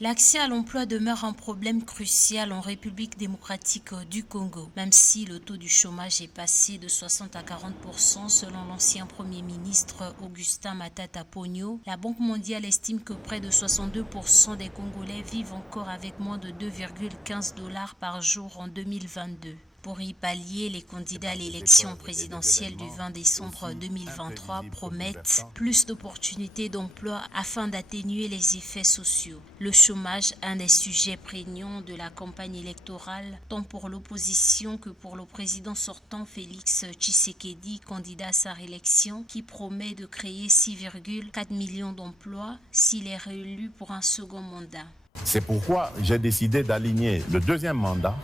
L'accès à l'emploi demeure un problème crucial en République démocratique du Congo, même si le taux du chômage est passé de 60 à 40% selon l'ancien Premier ministre Augustin Matata Ponyo. La Banque mondiale estime que près de 62% des Congolais vivent encore avec moins de 2,15 $ par jour en 2022. Pour y pallier, les candidats à l'élection présidentielle du 20 décembre 2023 promettent plus d'opportunités d'emploi afin d'atténuer les effets sociaux. Le chômage, un des sujets prégnants de la campagne électorale, tant pour l'opposition que pour le président sortant Félix Tshisekedi, candidat à sa réélection, qui promet de créer 6,4 millions d'emplois s'il est réélu pour un second mandat. C'est pourquoi j'ai décidé d'aligner le deuxième mandat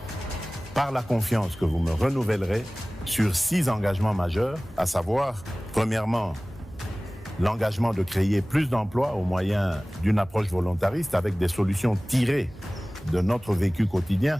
par la confiance que vous me renouvellerez sur 6 engagements majeurs, à savoir, premièrement, l'engagement de créer plus d'emplois au moyen d'une approche volontariste avec des solutions tirées de notre vécu quotidien,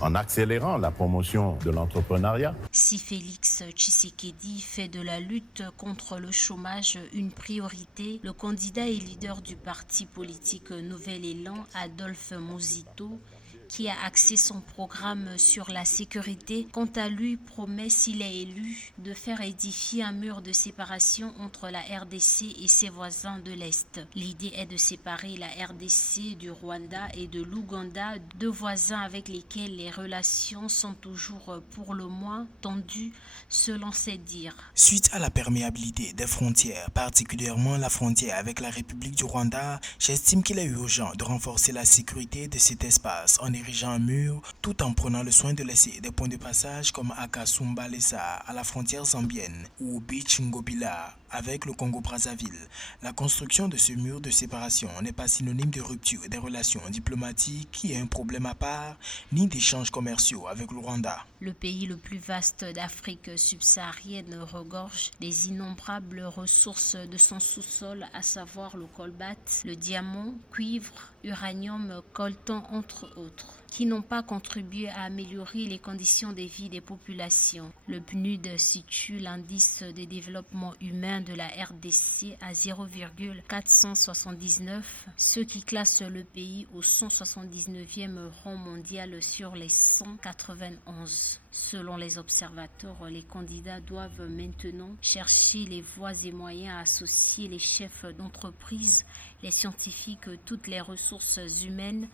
en accélérant la promotion de l'entrepreneuriat. Si Félix Tshisekedi fait de la lutte contre le chômage une priorité, le candidat et leader du parti politique Nouvel Élan, Adolphe Muzito, qui a axé son programme sur la sécurité, quant à lui promet, s'il est élu, de faire édifier un mur de séparation entre la RDC et ses voisins de l'Est. L'idée est de séparer la RDC du Rwanda et de l'Ouganda, deux voisins avec lesquels les relations sont toujours pour le moins tendues, selon ses dires. Suite à la perméabilité des frontières, particulièrement la frontière avec la République du Rwanda, j'estime qu'il est urgent de renforcer la sécurité de cet espace en érigeant un mur, tout en prenant le soin de laisser des points de passage comme Akasumbalesa à la frontière zambienne ou Beach Ngobila avec le Congo-Brazzaville. La construction de ce mur de séparation n'est pas synonyme de rupture des relations diplomatiques qui est un problème à part, ni d'échanges commerciaux avec le Rwanda. Le pays le plus vaste d'Afrique subsaharienne regorge des innombrables ressources de son sous-sol, à savoir le colbait, le diamant, cuivre, uranium, coltan, entre autres, qui n'ont pas contribué à améliorer les conditions de vie des populations. Le PNUD situe l'indice de développement humain de la RDC à 0,479, ce qui classe le pays au 179e rang mondial sur les 191. Selon les observateurs, les candidats doivent maintenant chercher les voies et moyens à associer les chefs d'entreprise, les scientifiques, toutes les ressources humaines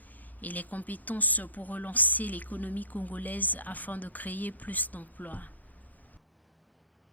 et les compétences pour relancer l'économie congolaise afin de créer plus d'emplois.